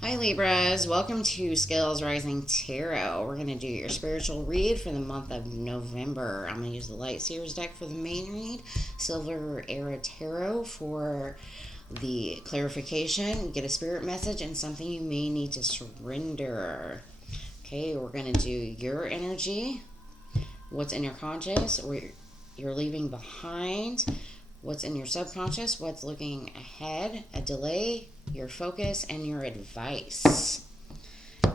Hi Libras, welcome to Scales Rising Tarot. We're going to do your spiritual read for the month of November. I'm going to use the Light Seers deck for the main read, Silver Era Tarot for the clarification. You get a spirit message and something you may need to surrender. Okay, we're going to do your energy, what's in your conscious, or you're leaving behind, what's in your subconscious, what's looking ahead, a delay, your focus, and your advice. All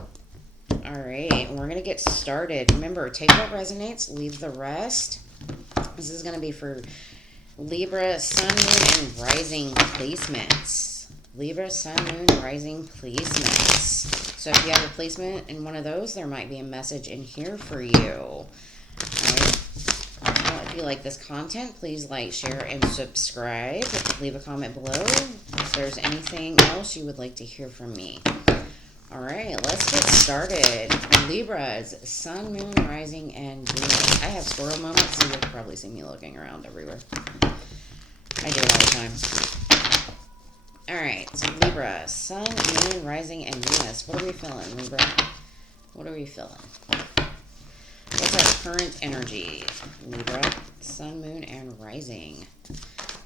right, we're going to get started. Remember, take what resonates, leave the rest. This is going to be for Libra, Sun, Moon, and Rising placements. Libra, Sun, Moon, Rising placements. So if you have a placement in one of those, there might be a message in here for you. All right. If you like this content, please like, share, and subscribe. Leave a comment below if there's anything else you would like to hear from me. All right, let's get started. Libras, Sun, Moon, Rising, and Venus. I have squirrel moments, so you'll probably see me looking around everywhere. I do it all the time. All right, so Libra, Sun, Moon, Rising, and Venus. What are we feeling, Libra? What are we feeling? What's our current energy? Libra, Sun, Moon, and Rising.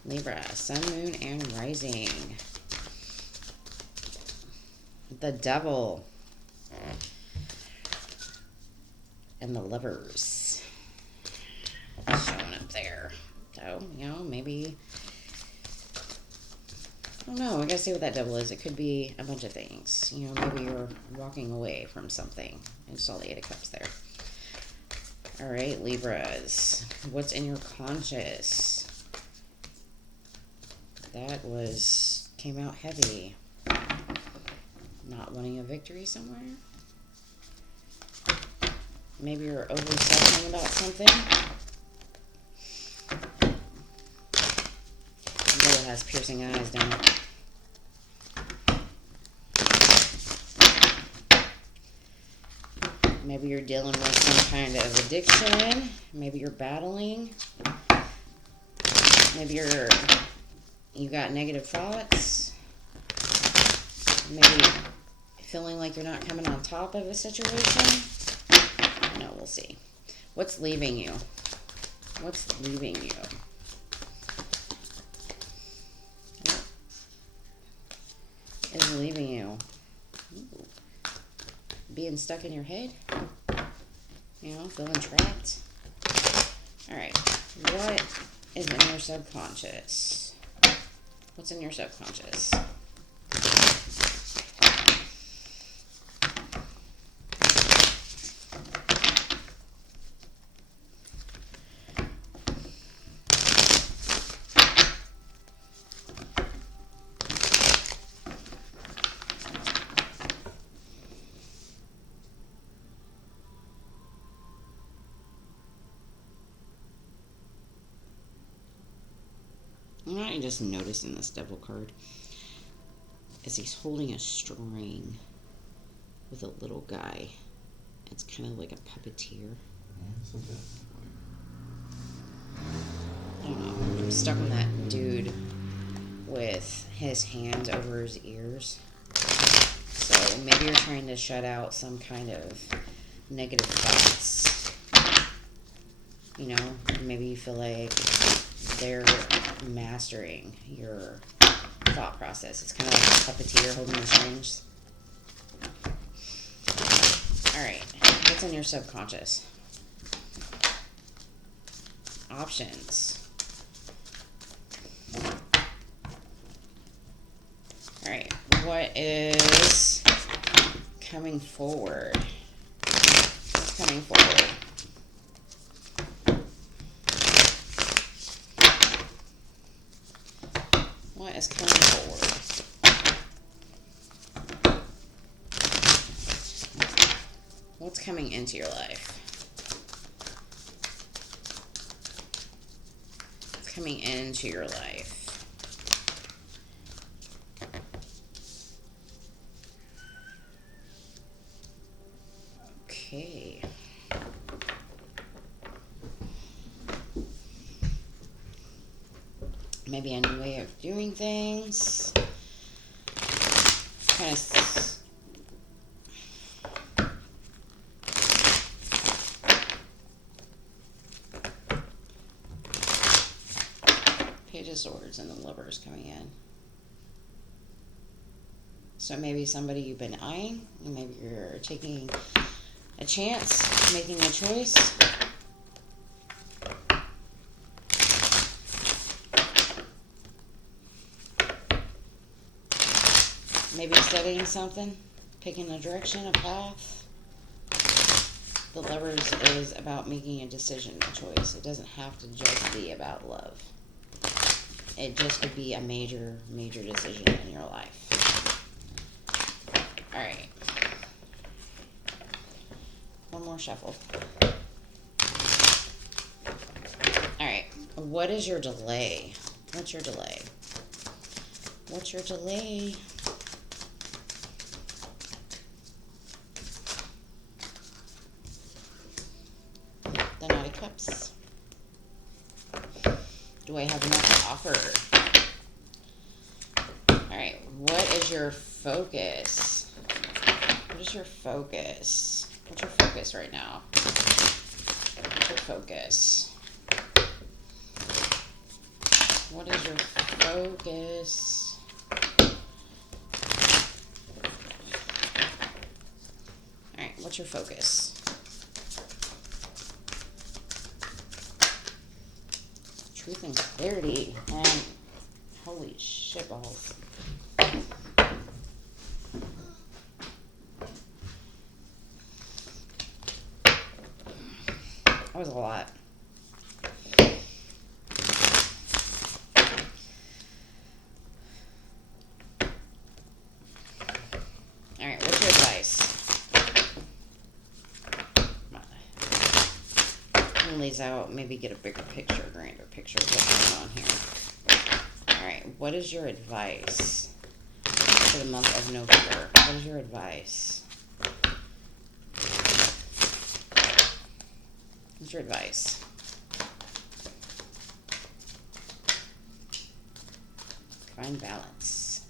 Libra, Sun, Moon, and Rising. The Devil. And the Lovers. Showing up there. So, maybe... I don't know. I gotta see what that Devil is. It could be a bunch of things. Maybe you're walking away from something. I saw the Eight of Cups there. All right, Libras, what's in your conscious? That came out heavy. Not wanting a victory somewhere? Maybe you're over-obsessing about something? The Devil has piercing eyes, don't it? Maybe you're dealing with some kind of addiction. Maybe you're battling. Maybe you got negative thoughts. Maybe feeling like you're not coming on top of a situation. No, we'll see. What's leaving you? What's leaving you? What is leaving you? Ooh. Being stuck in your head, feeling trapped. All right, what is in your subconscious? What's in your subconscious? What I just noticed in this Devil card is he's holding a string with a little guy. It's kind of like a puppeteer. I don't know. I'm stuck on that dude with his hands over his ears. So maybe you're trying to shut out some kind of negative thoughts. Maybe you feel like they're mastering your thought process. It's kind of like a puppeteer holding the strings. All right, what's in your subconscious? Options. All right, what is coming forward? What's coming forward? What is coming forward? What's coming into your life? What's coming into your life? Okay. Maybe a new way of doing things. Kind of of Swords and the Lovers coming in. So maybe somebody you've been eyeing, and maybe you're taking a chance, making a choice. Maybe studying something, picking a direction, a path. The Lovers is about making a decision, a choice. It doesn't have to just be about love. It just could be a major, major decision in your life. Alright. One more shuffle. Alright. What is your delay? What's your delay? What's your delay? The Knight of Cups. Do I have enough to offer? Alright, what is your focus? What is your focus? What's your focus right now? What's your focus? What is your focus? Alright, what's your focus? Truth and clarity. And holy shit balls. That was a lot. Alright, what's your advice? These out, maybe get a bigger picture, grander picture of what's going on here. Alright, what is your advice for the month of November? What is your advice? What's your advice? Find balance.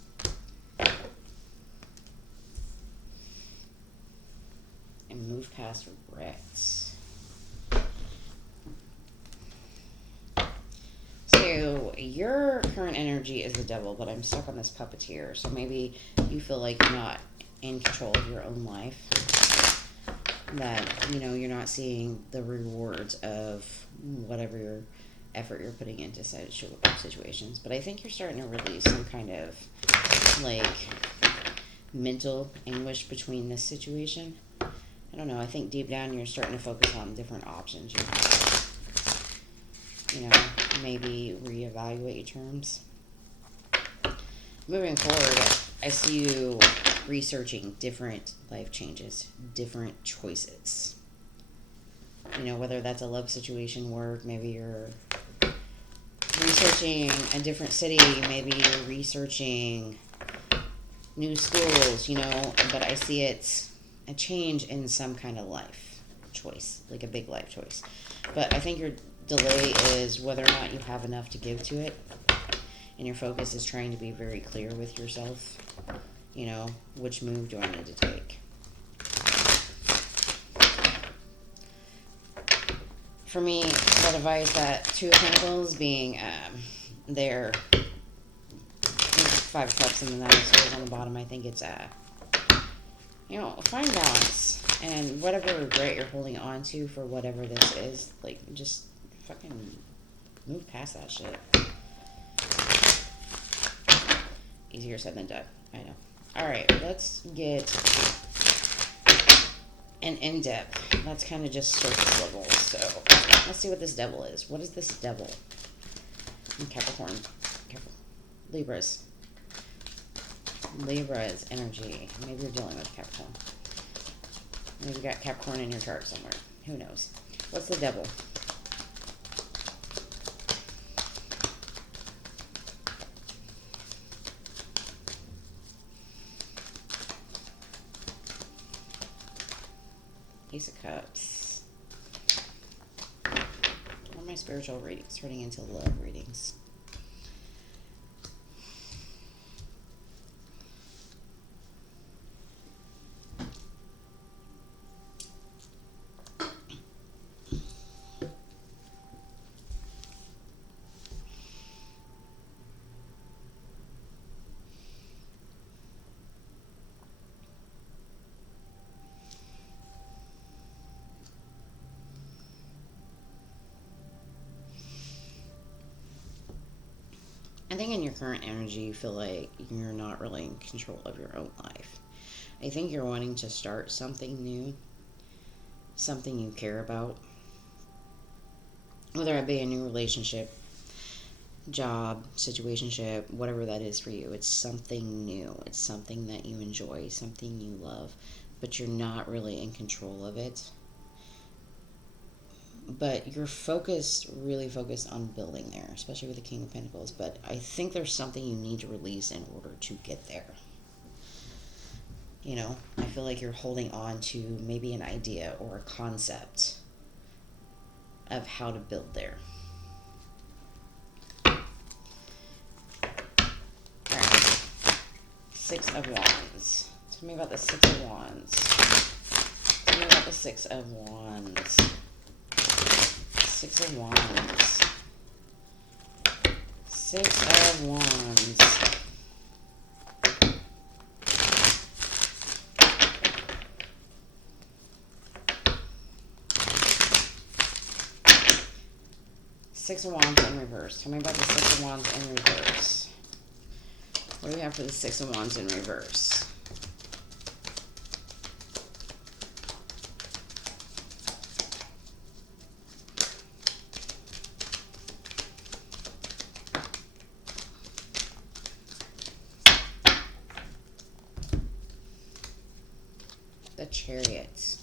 And move past regrets. So your current energy is the Devil, but I'm stuck on this Puppeteer. So maybe you feel like you're not in control of your own life. That, you know, you're not seeing the rewards of whatever your effort you're putting into situations. But I think you're starting to release some kind of, like, mental anguish between this situation. I don't know. I think deep down you're starting to focus on different options you have. You know, maybe reevaluate your terms. Moving forward, I see you researching different life changes, different choices. You know, whether that's a love situation, work, maybe you're researching a different city, maybe you're researching new schools, you know, but I see it's a change in some kind of life choice, like a big life choice. But I think your delay is whether or not you have enough to give to it, and your focus is trying to be very clear with yourself. You know, which move do I need to take? For me, that advice, that Two of Pentacles being there, Five of Cups and the Nine of Swords on the bottom, I think it's you know, find balance, and whatever regret you're holding on to for whatever this is, like, just fucking move past that shit. Easier said than done, I know. Alright, let's get an in-depth. Let's kind of just surface level. So, let's see what this Devil is. What is this Devil? Capricorn. Libras. Libra's energy. Maybe you're dealing with Capricorn. Maybe you got Capricorn in your chart somewhere. Who knows? What's the Devil? Ace of Cups. All my spiritual readings turning into love readings. think in your current energy, you feel like you're not really in control of your own life. I think you're wanting to start something new, something you care about, whether it be a new relationship, job, situationship, whatever that is for you. It's something new. It's something that you enjoy, something you love, but you're not really in control of it. But you're really focused on building there, especially with the King of Pentacles. But I think there's something you need to release in order to get there. You know, I feel like you're holding on to maybe an idea or a concept of how to build there. Alright. Six of Wands. Tell me about the Six of Wands. Tell me about the Six of Wands. Six of Wands. Six of Wands. Six of Wands in reverse. Tell me about the Six of Wands in reverse. What do we have for the Six of Wands in reverse? The Chariot.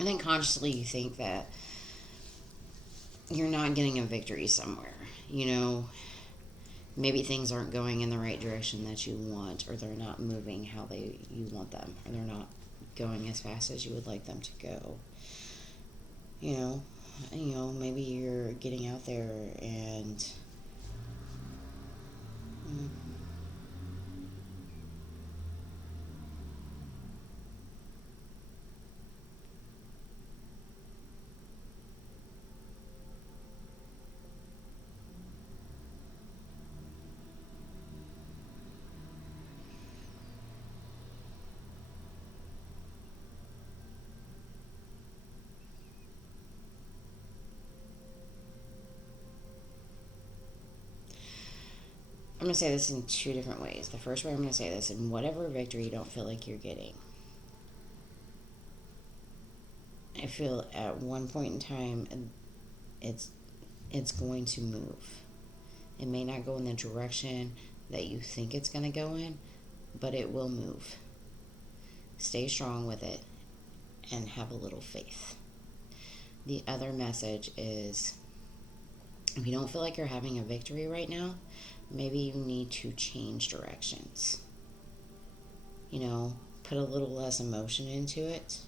I think consciously you think that you're not getting a victory somewhere. You know, maybe things aren't going in the right direction that you want, or they're not moving how you want them, or they're not going as fast as you would like them to go. You know, maybe you're getting out there and I'm going to say this in two different ways. The first way I'm going to say this, in whatever victory you don't feel like you're getting, I feel at one point in time it's going to move. It may not go in the direction that you think it's going to go in, but it will move. Stay strong with it and have a little faith. The other message is, if you don't feel like you're having a victory right now, maybe you need to change directions. You know, put a little less emotion into it,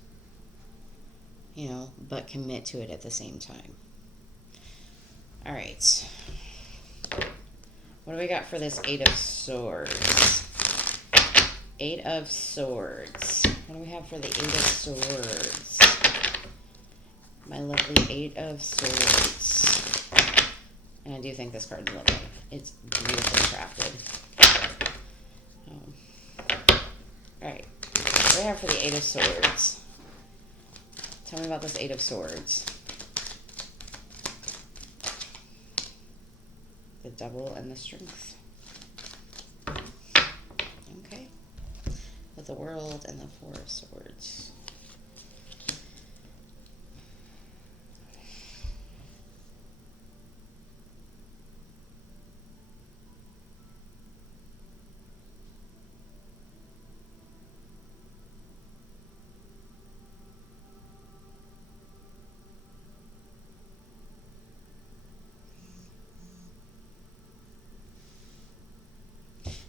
you know, but commit to it at the same time. All right. What do we got for this Eight of Swords? Eight of Swords. What do we have for the Eight of Swords? My lovely Eight of Swords. And I do think this card's lovely. It's beautifully crafted. Alright. What do we have for the Eight of Swords? Tell me about this Eight of Swords. The Devil and the Strength. Okay. With the World and the Four of Swords.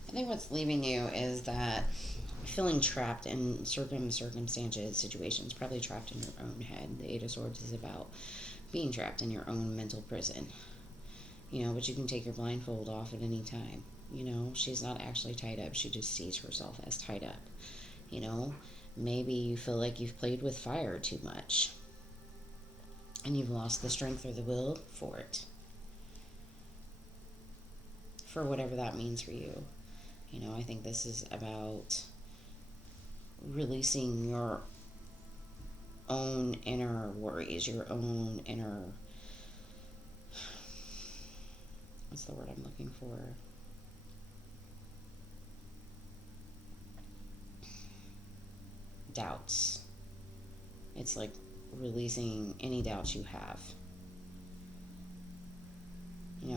I think what's leaving you is that feeling trapped in circumstances, situations, probably trapped in your own head. The Eight of Swords is about being trapped in your own mental prison. But you can take your blindfold off at any time. She's not actually tied up. She just sees herself as tied up. You know, maybe you feel like you've played with fire too much and you've lost the strength or the will for it, for whatever that means for you. I think this is about releasing your own inner worries, your own inner, what's the word I'm looking for? Doubts. It's like releasing any doubts you have.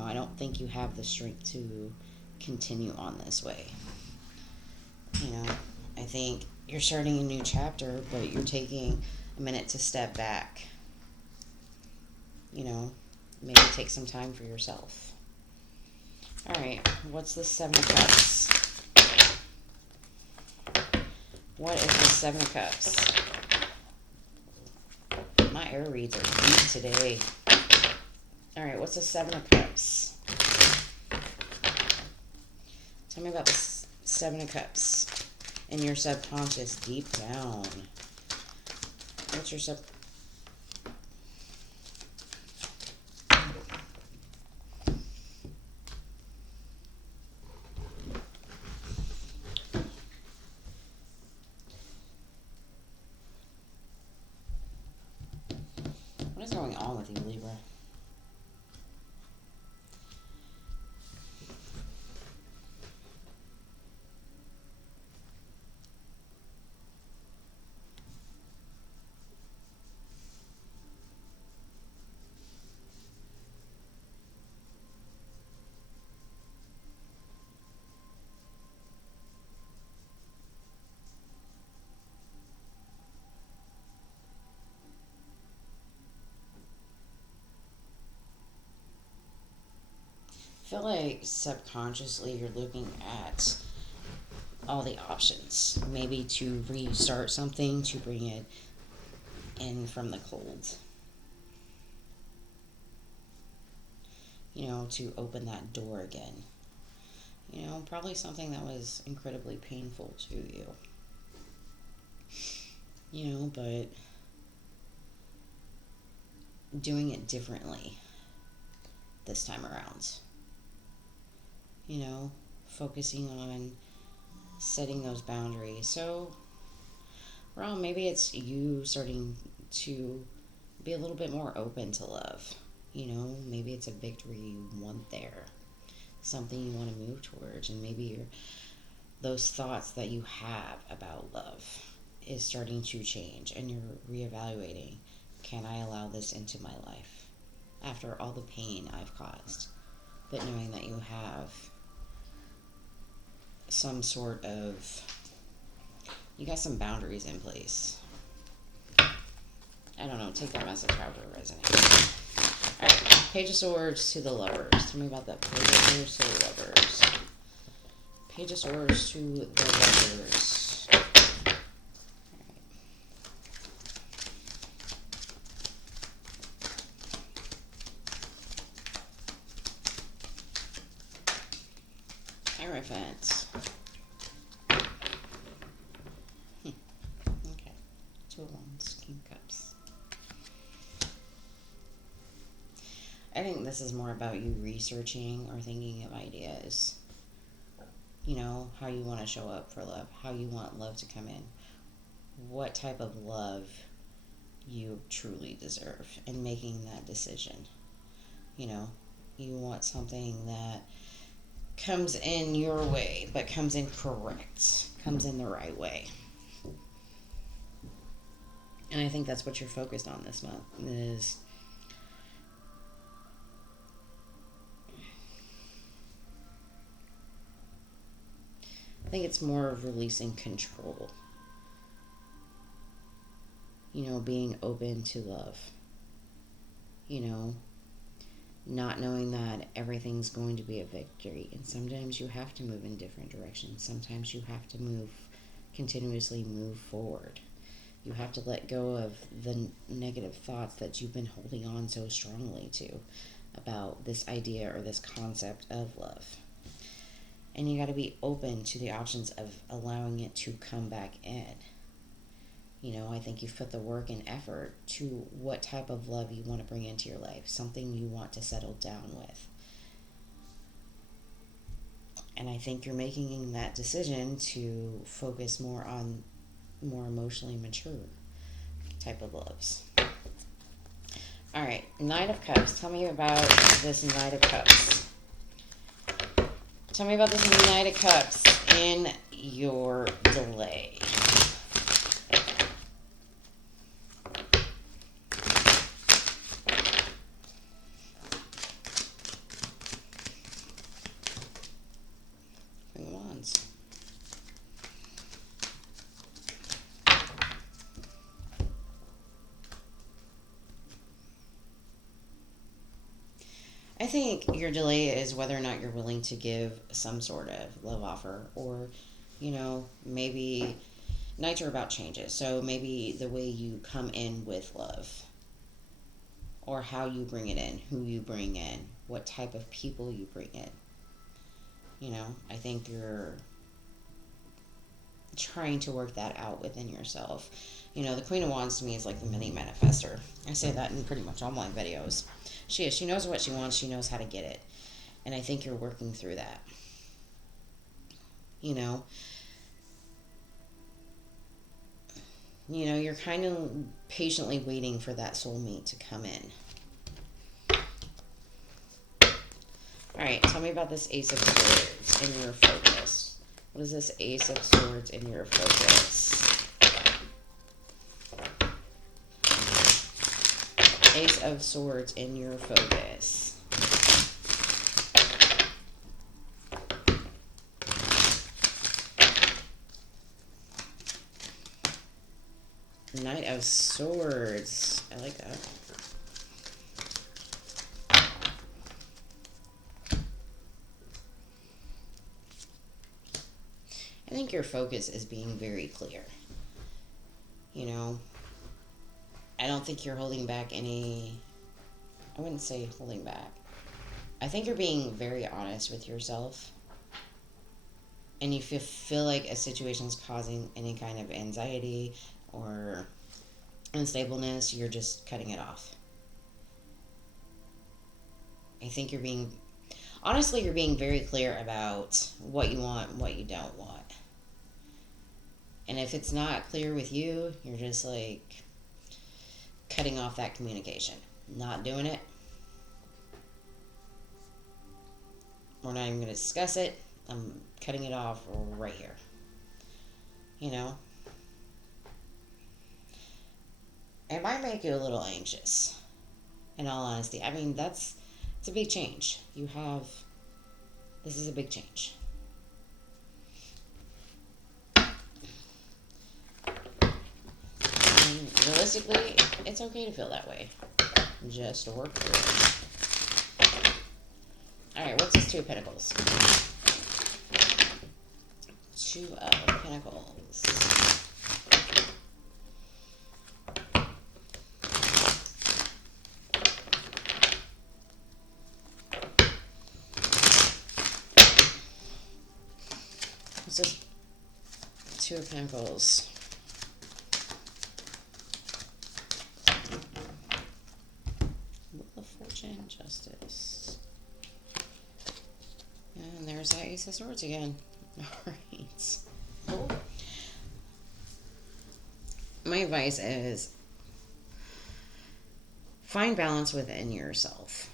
I don't think you have the strength to continue on this way. I think you're starting a new chapter, but you're taking a minute to step back. Maybe take some time for yourself. All right, what's the Seven of Cups? What is the Seven of Cups? My air reads are deep today. All right, what's the Seven of Cups? Tell me about the Seven of Cups in your subconscious deep down. What's your What is going on with you, Libra? I feel like subconsciously you're looking at all the options. Maybe to restart something, to bring it in from the cold. To open that door again. Probably something that was incredibly painful to you. But doing it differently this time around. Focusing on setting those boundaries. So, well, maybe it's you starting to be a little bit more open to love. Maybe it's a victory you want there, something you want to move towards, and maybe those thoughts that you have about love is starting to change, and you're reevaluating, can I allow this into my life after all the pain I've caused? But knowing that you have some sort of, you got some boundaries in place. I don't know, take that message however it resonates. Alright, Page of Swords to the Lovers. Tell me about that. Page of Swords to the Lovers. Page of Swords to the Lovers. Hierophant. Okay. Two of Wands, King of Cups. I think this is more about you researching or thinking of ideas. How you want to show up for love, how you want love to come in, what type of love you truly deserve, and making that decision. You want something that comes in your way, but comes in correct, comes in the right way. And I think that's what you're focused on this month, is I think it's more of releasing control. Being open to love. Not knowing that everything's going to be a victory. And sometimes you have to move in different directions. Sometimes you have to continuously move forward. You have to let go of the negative thoughts that you've been holding on so strongly to. about this idea or this concept of love. And you got to be open to the options of allowing it to come back in. I think you've put the work and effort to what type of love you want to bring into your life, something you want to settle down with. And I think you're making that decision to focus more on more emotionally mature type of loves. All right, Knight of Cups. Tell me about this Knight of Cups. Tell me about this Knight of Cups in your delay. Queen of Wands. I think your delay is whether or not you're willing to give some sort of love offer, or, maybe nights are about changes. So maybe the way you come in with love, or how you bring it in, who you bring in, what type of people you bring in. I think you're trying to work that out within yourself. The Queen of Wands to me is like the mini manifester. I say that in pretty much all my videos. She is. She knows what she wants. She knows how to get it. And I think you're working through that. You're kind of patiently waiting for that soulmate to come in. All right, tell me about this Ace of Swords in your focus. What is this Ace of Swords in your focus? Ace of Swords in your focus. Knight of Swords. I like that. I think your focus is being very clear. I don't think you're holding back any... I wouldn't say holding back. I think you're being very honest with yourself. And if you feel like a situation's causing any kind of anxiety or unstableness, you're just cutting it off. I think you're being... Honestly, you're being very clear about what you want and what you don't want. And if it's not clear with you, you're just like cutting off that communication. Not doing it. We're not even going to discuss it. I'm cutting it off right here. It might make you a little anxious, in all honesty. I mean, it's a big change. This is a big change. And realistically, it's okay to feel that way. Just work through it. Alright, what's this Two of Pentacles? Two of Pentacles. What's this Two of Pentacles? Wheel of Fortune, Justice. And there's that Ace of Swords again. Alright. Cool. My advice is find balance within yourself.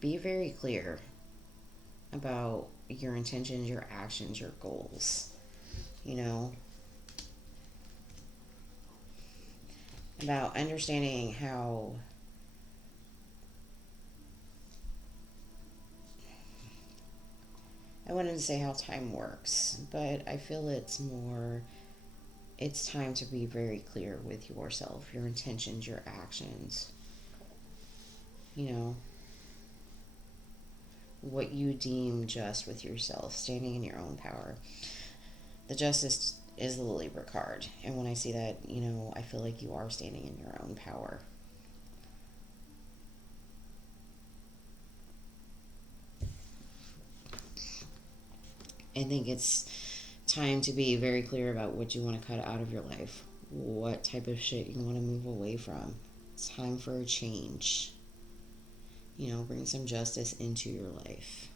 Be very clear about your intentions, your actions, your goals. About understanding how I wanted to say how time works, but I feel it's time to be very clear with yourself, your intentions, your actions. What you deem just with yourself, standing in your own power. The Justice is the Libra card, and when I see that, I feel like you are standing in your own power. I think it's time to be very clear about what you want to cut out of your life, what type of shit you want to move away from. It's time for a change. You know, bring some justice into your life.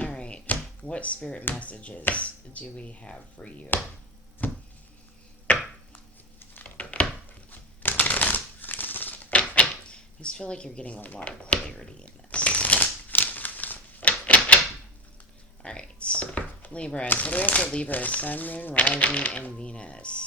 All right, what spirit messages do we have for you? I just feel like you're getting a lot of clarity in this. All right, Libras. What do we have for Libras? Sun, Moon, Rising, and Venus.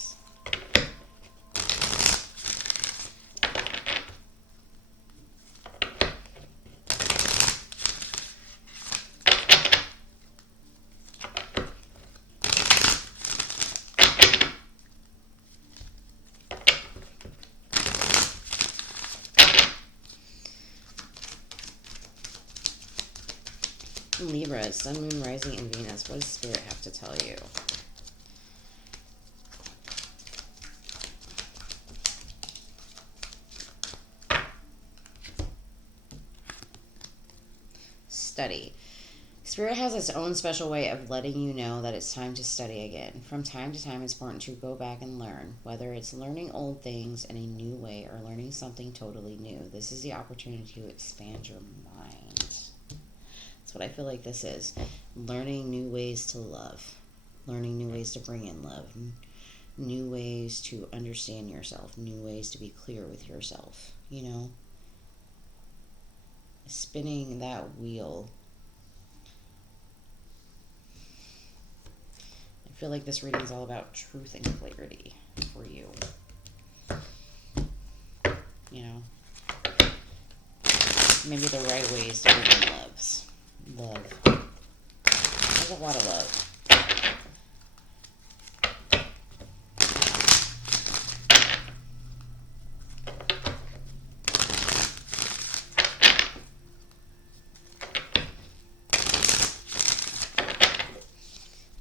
Libra, Sun, Moon, Rising, and Venus. What does Spirit have to tell you? Study. Spirit has its own special way of letting you know that it's time to study again. From time to time, it's important to go back and learn, whether it's learning old things in a new way or learning something totally new. This is the opportunity to expand your mind. That's what I feel like this is. Learning new ways to love. Learning new ways to bring in love. New ways to understand yourself. New ways to be clear with yourself. You know? Spinning that wheel. I feel like this reading is all about truth and clarity for you. You know? Maybe the right ways to bring in love. There's a lot of love.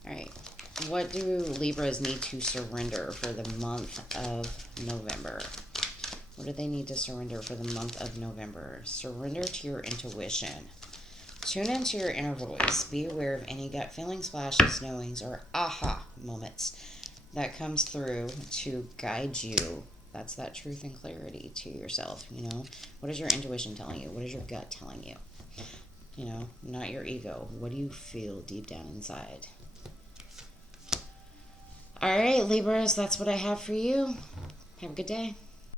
Alright. What do Libras need to surrender for the month of November? What do they need to surrender for the month of November? Surrender to your intuition. Tune into your inner voice. Be aware of any gut feelings, flashes, knowings, or aha moments that comes through to guide you. That's that truth and clarity to yourself, you know? What is your intuition telling you? What is your gut telling you? You know, not your ego. What do you feel deep down inside? All right, Libras, that's what I have for you. Have a good day.